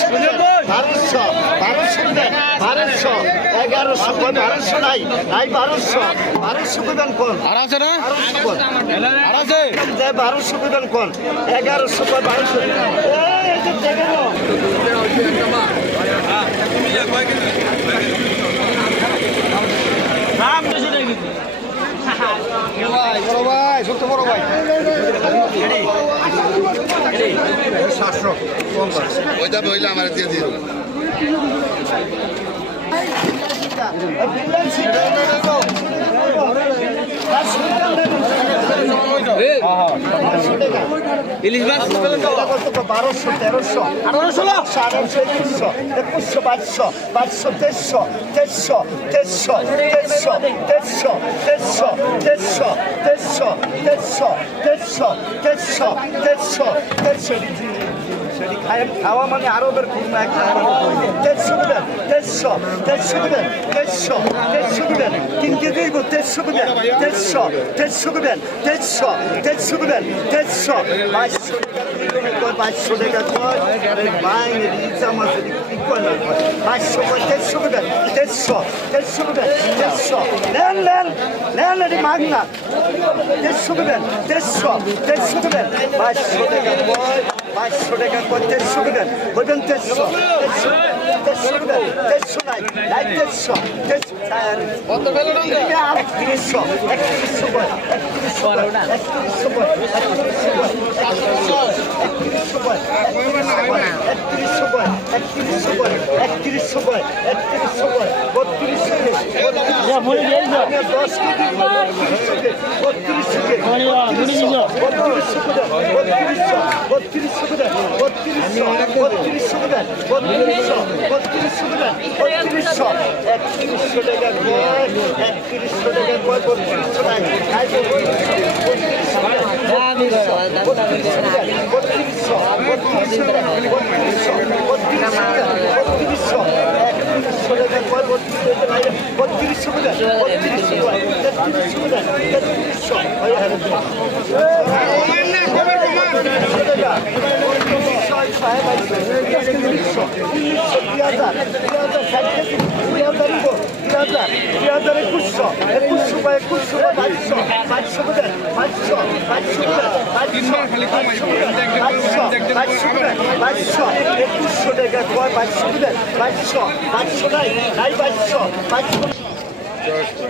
1200 1100 1200 নাই 1200 কইবেন কোন আর আছে না? 1200 কইবেন কোন 1100 1200 এই যে দেখেন নাম বেশি দেখি বড় ভাই ছোট বড় ভাই 700 ওইটা বইলে আমার দিয়ে দিও ইলিশ মাছ 1200 1300 1800 2100 2200 খাওয়া মানে আরবের খুলনা দেড়শো দেবেন 3 কেজি 150 দেবেন 150 দেবেন 150 দেবেন 500 টাকা কয় বাইরে ইচ্ছা মাছ কি কয় না 500 দেবেন 150 দেবেন 150 নেন এটি মাগ না 150 দেবেন 150 দেবেন 500 টাকা কয় 500 টাকা কয় 150 দেবেন বলবেন 150 দেবেন 150 নাই 150 কত পেলো না 3100 Just